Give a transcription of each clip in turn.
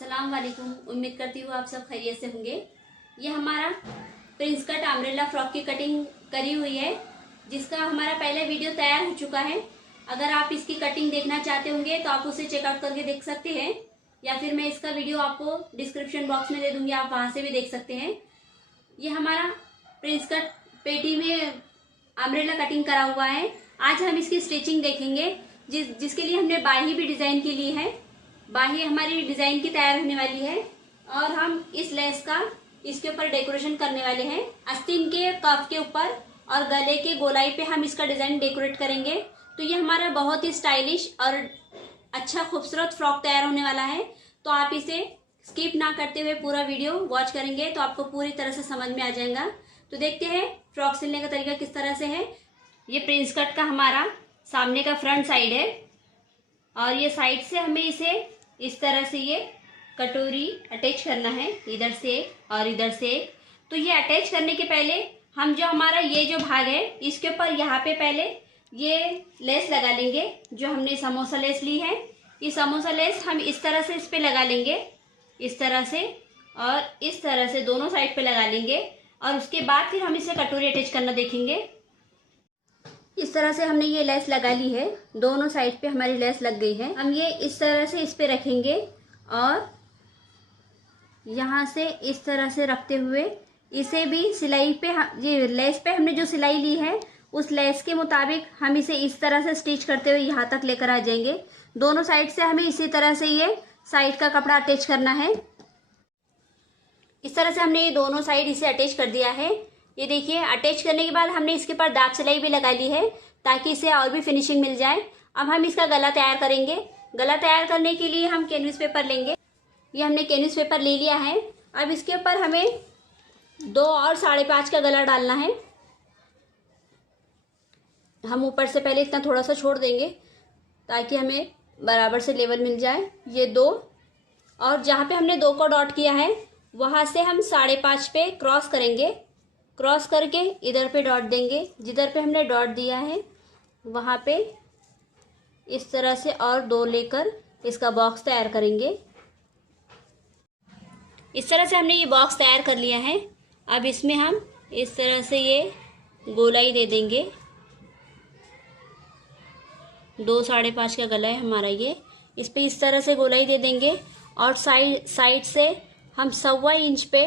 अस्सलाम वालेकुम। उम्मीद करती हूँ आप सब खैरियत से होंगे। ये हमारा प्रिंस कट अम्ब्रेला फ्रॉक की कटिंग करी हुई है, जिसका हमारा पहला वीडियो तैयार हो चुका है। अगर आप इसकी कटिंग देखना चाहते होंगे तो आप उसे चेकआउट करके देख सकते हैं, या फिर मैं इसका वीडियो आपको डिस्क्रिप्शन बॉक्स में दे दूंगी, आप वहां से भी देख सकते हैं। ये हमारा प्रिंस कट पेटी में अम्ब्रेला कटिंग करा हुआ है। आज हम इसकी स्टिचिंग देखेंगे, जिसके लिए हमने बाही भी डिजाइन की ली है। बाही हमारी डिजाइन की तैयार होने वाली है और हम इस लेस का इसके ऊपर डेकोरेशन करने वाले हैं। आस्तीन के कफ के ऊपर और गले के गोलाई पे हम इसका डिजाइन डेकोरेट करेंगे। तो ये हमारा बहुत ही स्टाइलिश और अच्छा खूबसूरत फ्रॉक तैयार होने वाला है। तो आप इसे स्किप ना करते हुए पूरा वीडियो वॉच करेंगे तो आपको पूरी तरह से समझ में आ जाएगा। तो देखते हैं फ्रॉक सिलने का तरीका किस तरह से है। ये प्रिंस कट का हमारा सामने का फ्रंट साइड है और ये साइड से हमें इसे इस तरह से ये कटोरी अटैच करना है, इधर से एक और इधर से एक। तो ये अटैच करने के पहले हम जो हमारा ये जो भाग है इसके ऊपर यहाँ पे पहले ये लेस लगा लेंगे, जो हमने समोसा लेस ली है। ये समोसा लेस हम इस तरह से इस पे लगा लेंगे, इस तरह से और इस तरह से दोनों साइड पे लगा लेंगे। और उसके बाद फिर हम इसे कटोरी अटैच करना देखेंगे। इस तरह से हमने ये लेस लगा ली है, दोनों साइड पे हमारी लेस लग गई है। हम ये इस तरह से इस पे रखेंगे और यहाँ से इस तरह से रखते हुए इसे भी सिलाई पे ये लेस पे हमने जो सिलाई ली है उस लेस के मुताबिक हम इसे इस तरह से स्टिच करते हुए यहाँ तक लेकर आ जाएंगे। दोनों साइड से हमें इसी तरह से ये साइड का कपड़ा अटैच करना है। इस तरह से हमने ये दोनों साइड इसे अटैच कर दिया है। ये देखिए, अटैच करने के बाद हमने इसके ऊपर दाग सिलाई भी लगा ली है ताकि इसे और भी फिनिशिंग मिल जाए। अब हम इसका गला तैयार करेंगे। गला तैयार करने के लिए हम कैनवस पेपर लेंगे। ये हमने कैनवस पेपर ले लिया है। अब इसके ऊपर हमें 2 और 5.5 का गला डालना है। हम ऊपर से पहले इतना थोड़ा सा छोड़ देंगे ताकि हमें बराबर से लेवल मिल जाए। ये 2 और जहाँ पे हमने 2 को डॉट किया है वहाँ से हम 5.5 पे क्रॉस करेंगे। क्रॉस करके इधर पे डॉट देंगे, जिधर पे हमने डॉट दिया है वहाँ पे इस तरह से और 2 लेकर इसका बॉक्स तैयार करेंगे। इस तरह से हमने ये बॉक्स तैयार कर लिया है। अब इसमें हम इस तरह से ये गोलाई दे देंगे। 2 5.5 का गला है हमारा ये, इस पे इस तरह से गोलाई दे देंगे और साइड से हम 1.25 इंच पे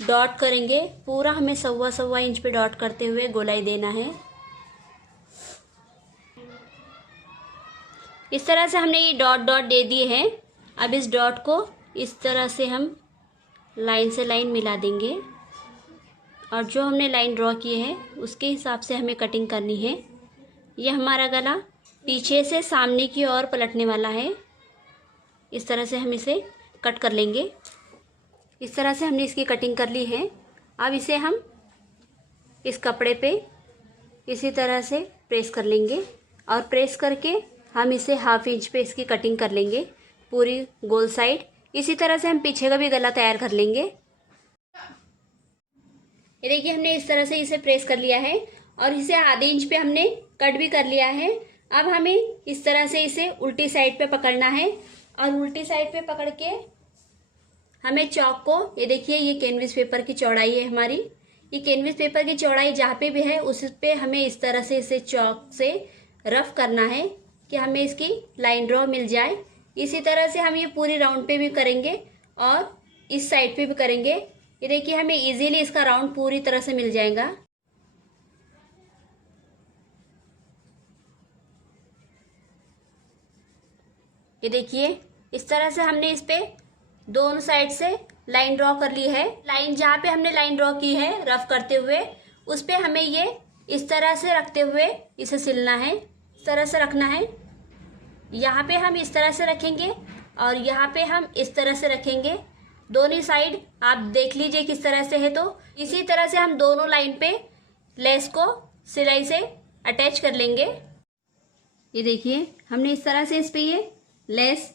डॉट करेंगे। पूरा हमें 1.25 इंच पे डॉट करते हुए गोलाई देना है। इस तरह से हमने ये डॉट दे दिए हैं। अब इस डॉट को इस तरह से हम लाइन से लाइन मिला देंगे और जो हमने लाइन ड्रॉ किए हैं उसके हिसाब से हमें कटिंग करनी है। ये हमारा गला पीछे से सामने की ओर पलटने वाला है। इस तरह से हम इसे कट कर लेंगे। इस तरह से हमने इसकी कटिंग कर ली है। अब इसे हम इस कपड़े पे इसी तरह से प्रेस कर लेंगे और प्रेस करके हम इसे 1/2 इंच पे इसकी कटिंग कर लेंगे पूरी गोल साइड। इसी तरह से हम पीछे का भी गला तैयार कर लेंगे। ये देखिए, हमने इस तरह से इसे प्रेस कर लिया है और इसे आधे इंच पे हमने कट भी कर लिया है। अब हमें इस तरह से इसे उल्टी साइड पे पकड़ना है और उल्टी साइड पे पकड़ के हमें चौक को, ये देखिए ये कैनवस पेपर की चौड़ाई है हमारी, ये कैनवस पेपर की चौड़ाई जहाँ पे भी है उस पे हमें इस तरह से इसे चौक से रफ करना है कि हमें इसकी लाइन ड्रॉ मिल जाए। इसी तरह से हम ये पूरी राउंड पे भी करेंगे और इस साइड पे भी करेंगे। ये देखिए, हमें इजीली इसका राउंड पूरी तरह से मिल जाएगा। ये देखिए, इस तरह से हमने इस पे दोनों साइड से लाइन ड्रॉ कर ली है। लाइन जहाँ पे हमने लाइन ड्रॉ की है रफ करते हुए उस पे हमें ये इस तरह से रखते हुए इसे सिलना है। इस तरह से रखना है। यहाँ पे हम इस तरह से रखेंगे और यहाँ पे हम इस तरह से रखेंगे। दोनों साइड आप देख लीजिए किस तरह से है। तो इसी तरह से हम दोनों लाइन पे लेस को सिलाई से अटैच कर लेंगे। ये देखिए, हमने इस तरह से इस पे ये लेस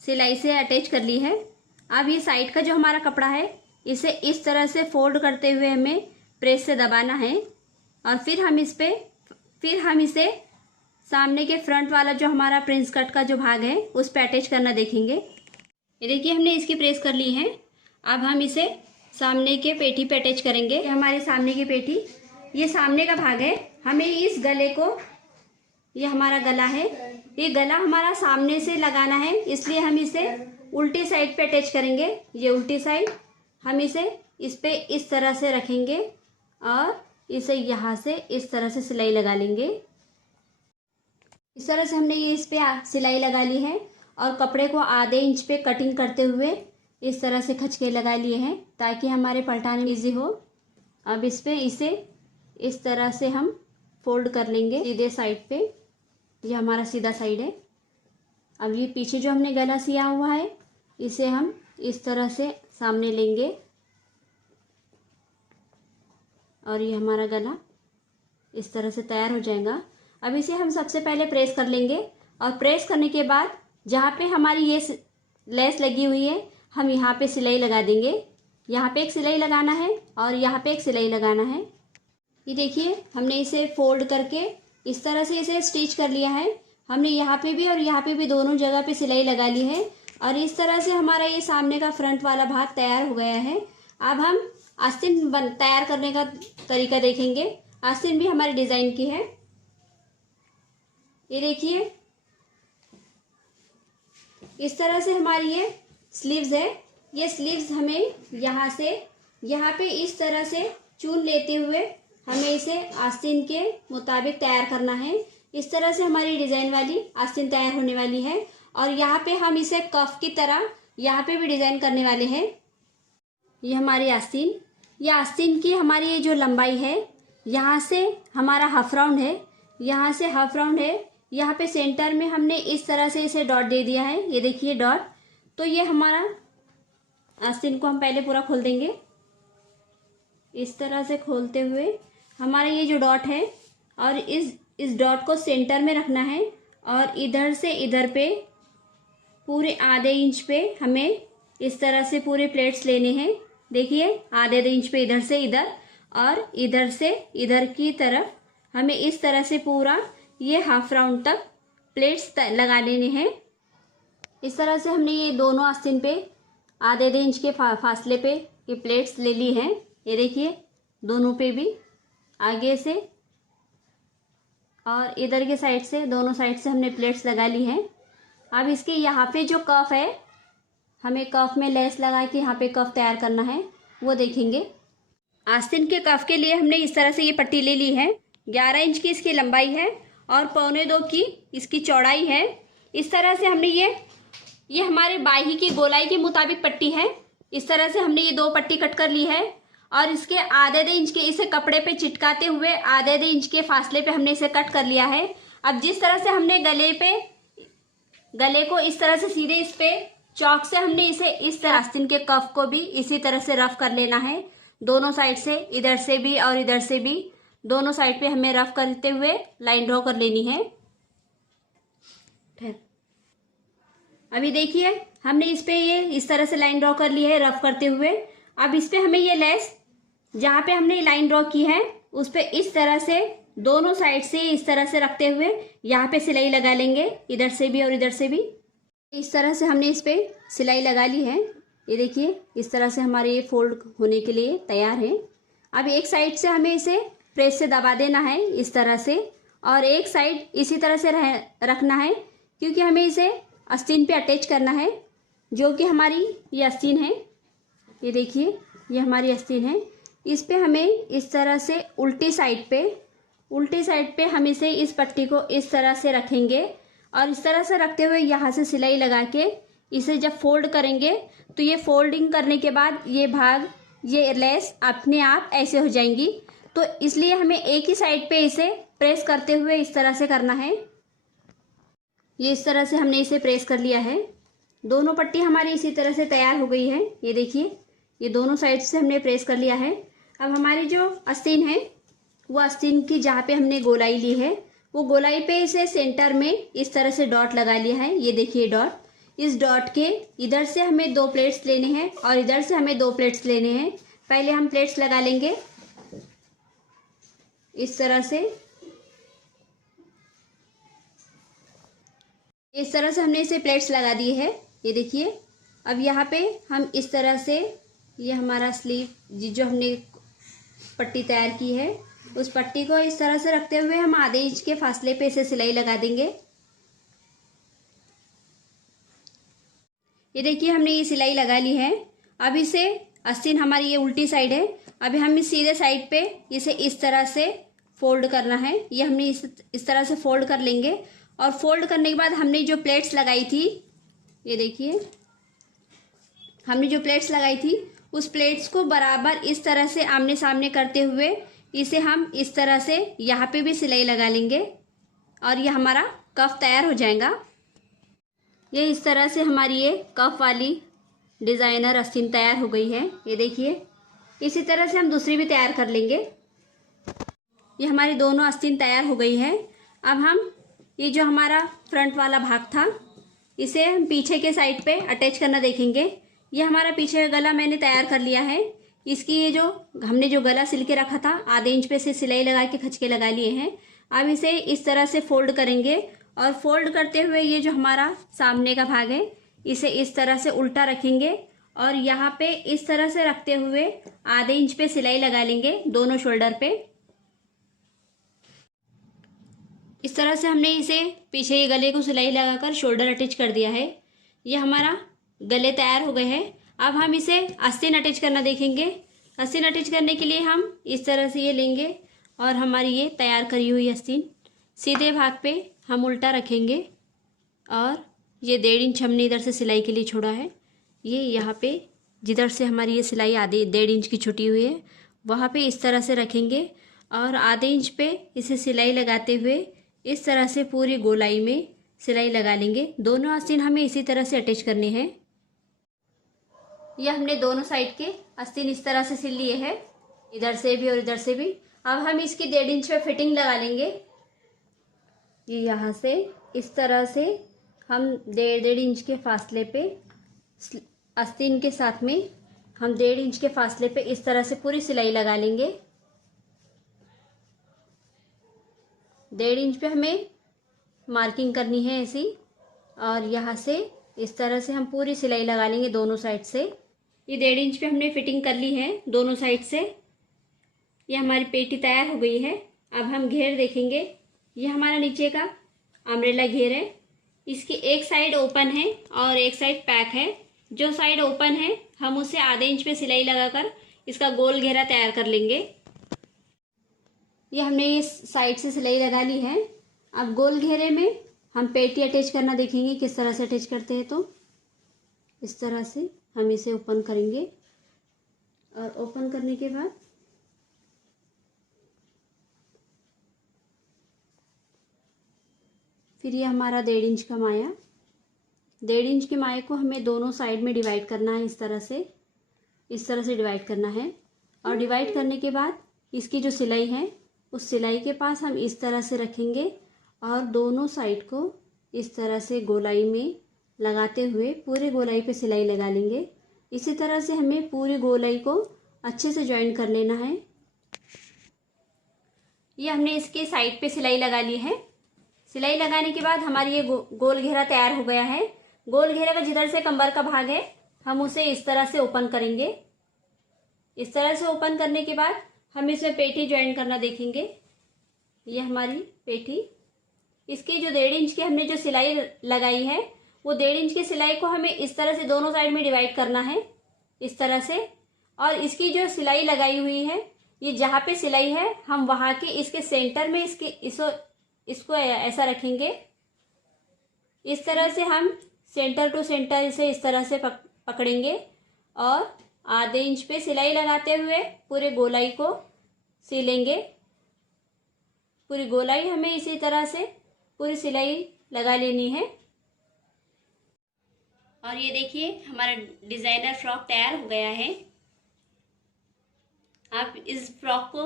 सिलाई से अटैच कर ली है। अब ये साइड का जो हमारा कपड़ा है इसे इस तरह से फोल्ड करते हुए हमें प्रेस से दबाना है और फिर हम इसे सामने के फ्रंट वाला जो हमारा प्रिंस कट का जो भाग है उस पे अटैच करना देखेंगे। ये देखिए हमने इसकी प्रेस कर ली है। अब हम इसे सामने के पेटी पे अटैच करेंगे। ये हमारे सामने की पेटी, ये सामने का भाग है। हमें इस गले को, ये हमारा गला है, ये गला हमारा सामने से लगाना है, इसलिए हम इसे उल्टी साइड पे अटैच करेंगे। ये उल्टी साइड हम इसे इस पे इस तरह से रखेंगे और इसे यहाँ से इस तरह से सिलाई लगा लेंगे। इस तरह से हमने ये इस पे सिलाई लगा ली है और कपड़े को आधे इंच पे कटिंग करते हुए इस तरह से खच के लगा लिए हैं ताकि हमारे पलटाने में ईजी हो। अब इस पे इसे इस तरह से हम फोल्ड कर लेंगे सीधे साइड पे। ये हमारा सीधा साइड है। अब ये पीछे जो हमने गला सिया हुआ है इसे हम इस तरह से सामने लेंगे और ये हमारा गला इस तरह से तैयार हो जाएगा। अब इसे हम सबसे पहले प्रेस कर लेंगे और प्रेस करने के बाद जहाँ पे हमारी ये लेस लगी हुई है हम यहाँ पे सिलाई लगा देंगे। यहाँ पे एक सिलाई लगाना है और यहाँ पे एक सिलाई लगाना है। ये देखिए हमने इसे फोल्ड करके इस तरह से इसे स्टिच कर लिया है। हमने यहाँ पे भी और यहाँ पे भी दोनों जगह पे सिलाई लगा ली है और इस तरह से हमारा ये सामने का फ्रंट वाला भाग तैयार हो गया है। अब हम आस्तीन तैयार करने का तरीका देखेंगे। आस्तीन भी हमारे डिज़ाइन की है। ये देखिए इस तरह से हमारी ये स्लीव्स है। ये स्लीव्स हमें यहाँ से यहाँ पे इस तरह से चून लेते हुए हमें इसे आस्तीन के मुताबिक तैयार करना है। इस तरह से हमारी डिज़ाइन वाली आस्तीन तैयार होने वाली है और यहाँ पे हम इसे कफ की तरह यहाँ पे भी डिज़ाइन करने वाले हैं। ये हमारी आस्तीन, ये आस्तीन की हमारी ये जो लंबाई है यहाँ से हमारा हाफ राउंड है, यहाँ से हाफ राउंड है। यहाँ पे सेंटर में हमने इस तरह से इसे डॉट दे दिया है। ये देखिए डॉट। तो ये हमारा आस्तीन को हम पहले पूरा खोल देंगे। इस तरह से खोलते हुए हमारा ये जो डॉट है और इस डॉट को सेंटर में रखना है और इधर से इधर पे पूरे आधे इंच पे हमें इस तरह से पूरे प्लेट्स लेने हैं। देखिए आधे इंच पे इधर से इधर और इधर से इधर की तरफ हमें इस तरह से पूरा ये हाफ राउंड तक प्लेट्स लगा लेने हैं। इस तरह से हमने ये दोनों आस्तीन पे आधे इंच के फासले पे ये प्लेट्स ले ली हैं। ये देखिए दोनों पे भी आगे से और इधर के साइड से दोनों साइड से हमने प्लेट्स लगा ली हैं। अब इसके यहाँ पे जो कफ है हमें कफ में लेस लगा के यहाँ पे कफ तैयार करना है, वो देखेंगे। आस्तीन के कफ के लिए हमने इस तरह से ये पट्टी ले ली है। 11 इंच की इसकी लंबाई है और 1.25 की इसकी चौड़ाई है। इस तरह से हमने ये हमारे बाही की गोलाई के मुताबिक पट्टी है। इस तरह से हमने ये 2 पट्टी कट कर ली है और इसके आधे इंच के इसे कपड़े पे चिटकाते हुए आधे इंच के फासले पे हमने इसे कट कर लिया है। अब जिस तरह से हमने गले को इस तरह से सीधे इस पे चौक से हमने इसे इस तरह आस्तीन के कफ को भी इसी तरह से रफ कर लेना है। दोनों साइड से, इधर से भी और इधर से भी, दोनों साइड पे हमें रफ करते हुए लाइन ड्रॉ कर लेनी है। अभी देखिए हमने इस पे ये इस तरह से लाइन ड्रॉ कर ली है रफ करते हुए। अब इस पे हमें ये लेस जहाँ पे हमने लाइन ड्रॉ की है उस पे इस तरह से दोनों साइड से इस तरह से रखते हुए यहाँ पे सिलाई लगा लेंगे, इधर से भी और इधर से भी। इस तरह से हमने इस पे सिलाई लगा ली है। ये देखिए इस तरह से हमारे ये फोल्ड होने के लिए तैयार है। अब एक साइड से हमें इसे प्रेस से दबा देना है इस तरह से और एक साइड इसी तरह से रखना है क्योंकि हमें इसे आस्तीन पे अटैच करना है, जो कि हमारी ये आस्तीन है। ये देखिए ये हमारी आस्तीन है। इस पे हमें इस तरह से उल्टी साइड पे हम इसे इस पट्टी को इस तरह से रखेंगे और इस तरह से रखते हुए यहाँ से सिलाई लगा के इसे जब फोल्ड करेंगे तो ये फोल्डिंग करने के बाद ये भाग, ये लेस अपने आप ऐसे हो जाएंगी। तो इसलिए हमें एक ही साइड पे इसे प्रेस करते हुए इस तरह से करना है। ये इस तरह से हमने इसे प्रेस कर लिया है। दोनों पट्टी हमारी इसी तरह से तैयार हो गई है। ये देखिए ये दोनों साइड से हमने प्रेस कर लिया है। अब हमारी जो आस्तीन है वो आस्तीन की जहाँ पे हमने गोलाई ली है वो गोलाई पे इसे सेंटर में इस तरह से डॉट लगा लिया है। ये देखिए डॉट, इस डॉट के इधर से हमें 2 प्लेट्स लेने हैं और इधर से हमें 2 प्लेट्स लेने हैं। पहले हम प्लेट्स लगा लेंगे इस तरह से। इस तरह से हमने इसे प्लेट्स लगा दी है। ये देखिए अब यहाँ पे हम इस तरह से ये हमारा स्लीव जो हमने पट्टी तैयार की है उस पट्टी को इस तरह से रखते हुए हम आधे इंच के फासले पे इसे सिलाई लगा देंगे। ये देखिए हमने ये सिलाई लगा ली है। अब इसे आस्तीन हमारी ये उल्टी साइड है, अभी हम इस सीधे साइड पे इसे इस तरह से फोल्ड करना है। ये हमने इस तरह से फोल्ड कर लेंगे और फोल्ड करने के बाद हमने जो प्लेट्स लगाई थी, ये देखिए हमने जो प्लेट्स लगाई थी उस प्लेट्स को बराबर इस तरह से आमने सामने करते हुए इसे हम इस तरह से यहाँ पे भी सिलाई लगा लेंगे और ये हमारा कफ तैयार हो जाएगा। ये इस तरह से हमारी ये कफ वाली डिज़ाइनर आस्तीन तैयार हो गई है। ये देखिए इसी तरह से हम दूसरी भी तैयार कर लेंगे। ये हमारी दोनों आस्तीन तैयार हो गई है। अब हम ये जो हमारा फ्रंट वाला भाग था इसे हम पीछे के साइड पे अटैच करना देखेंगे। ये हमारा पीछे का गला मैंने तैयार कर लिया है। इसकी ये जो हमने जो गला सिल के रखा था आधे इंच पे से सिलाई लगा के खचके लगा लिए हैं। अब इसे इस तरह से फोल्ड करेंगे और फोल्ड करते हुए ये जो हमारा सामने का भाग है इसे इस तरह से उल्टा रखेंगे और यहाँ पे इस तरह से रखते हुए आधे इंच पे सिलाई लगा लेंगे दोनों शोल्डर पे। इस तरह से हमने इसे पीछे ये गले को सिलाई लगाकर शोल्डर अटैच कर दिया है। ये हमारा गले तैयार हो गए हैं। अब हम इसे आस्तीन अटैच करना देखेंगे। आस्तीन अटैच करने के लिए हम इस तरह से ये लेंगे और हमारी ये तैयार करी हुई आस्तीन सीधे भाग पे हम उल्टा रखेंगे और ये 1.5 इंच हमने इधर से सिलाई के लिए छोड़ा है। ये यहाँ पे जिधर से हमारी ये सिलाई आधे 1.5 इंच की छुटी हुई है वहाँ पे इस तरह से रखेंगे और आधे इंच पे इसे सिलाई लगाते हुए इस तरह से पूरी गोलाई में सिलाई लगा लेंगे। दोनों आस्तीन हमें इसी तरह से अटैच करने हैं। यह हमने दोनों साइड के आस्तीन इस तरह से सिल लिए हैं, इधर से भी और इधर से भी। अब हम इसकी 1.5 इंच पे फिटिंग लगा लेंगे। ये यहाँ से इस तरह से हम 1.5 इंच के फासले पे आस्तीन के साथ में हम 1.5 इंच के फासले पे इस तरह से पूरी सिलाई लगा लेंगे। 1.5 इंच पे हमें मार्किंग करनी है ऐसी और यहाँ से इस तरह से हम पूरी सिलाई लगा लेंगे दोनों साइड से। ये 1.5 इंच पे हमने फिटिंग कर ली है दोनों साइड से। ये हमारी पेटी तैयार हो गई है। अब हम घेर देखेंगे। ये हमारा नीचे का अम्ब्रेला घेर है। इसकी एक साइड ओपन है और एक साइड पैक है। जो साइड ओपन है हम उसे आधे इंच पे सिलाई लगाकर इसका गोल घेरा तैयार कर लेंगे। ये हमने इस साइड से सिलाई लगा ली है। अब गोल घेरे में हम पेटी अटैच करना देखेंगे किस तरह से अटैच करते हैं। तो इस तरह से हम इसे ओपन करेंगे और ओपन करने के बाद फिर ये हमारा 1.5 इंच का माया, 1.5 इंच के माये को हमें दोनों साइड में डिवाइड करना है। इस तरह से डिवाइड करना है और डिवाइड करने के बाद इसकी जो सिलाई है उस सिलाई के पास हम इस तरह से रखेंगे और दोनों साइड को इस तरह से गोलाई में लगाते हुए पूरे गोलाई पे सिलाई लगा लेंगे। इसी तरह से हमें पूरी गोलाई को अच्छे से ज्वाइन कर लेना है। ये हमने इसके साइड पे सिलाई लगा ली है। सिलाई लगाने के बाद हमारी ये गोल घेरा तैयार हो गया है। गोल घेरे का जिधर से कंबर का भाग है हम उसे इस तरह से ओपन करेंगे। इस तरह से ओपन करने के बाद हम इसमें पेटी ज्वाइन करना देखेंगे। ये हमारी पेटी, इसकी जो 1.5 इंच की हमने जो सिलाई लगाई है वो 1.5 इंच की सिलाई को हमें इस तरह से दोनों साइड में डिवाइड करना है इस तरह से। और इसकी जो सिलाई लगाई हुई है ये जहाँ पे सिलाई है हम वहाँ के इसके सेंटर में इसको ऐसा रखेंगे। इस तरह से हम सेंटर टू सेंटर इसे इस तरह से पकड़ेंगे और आधे इंच पे सिलाई लगाते हुए पूरे गोलाई को सिलेंगे। पूरी गोलाई हमें इसी तरह से पूरी सिलाई लगा लेनी है। और ये देखिए हमारा डिजाइनर फ्रॉक तैयार हो गया है। आप इस फ्रॉक को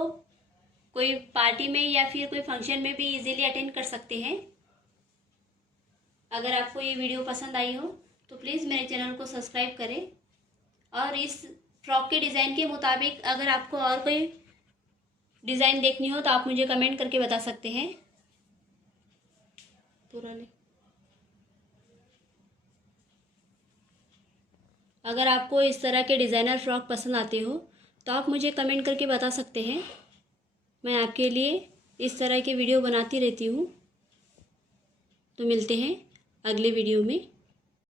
कोई पार्टी में या फिर कोई फंक्शन में भी इजीली अटेंड कर सकते हैं। अगर आपको ये वीडियो पसंद आई हो तो प्लीज़ मेरे चैनल को सब्सक्राइब करें और इस फ्रॉक के डिज़ाइन के मुताबिक अगर आपको और कोई डिज़ाइन देखनी हो तो आप मुझे कमेंट करके बता सकते हैं। पूरा अगर आपको इस तरह के डिज़ाइनर फ्रॉक पसंद आते हो तो आप मुझे कमेंट करके बता सकते हैं। मैं आपके लिए इस तरह के वीडियो बनाती रहती हूँ। तो मिलते हैं अगले वीडियो में।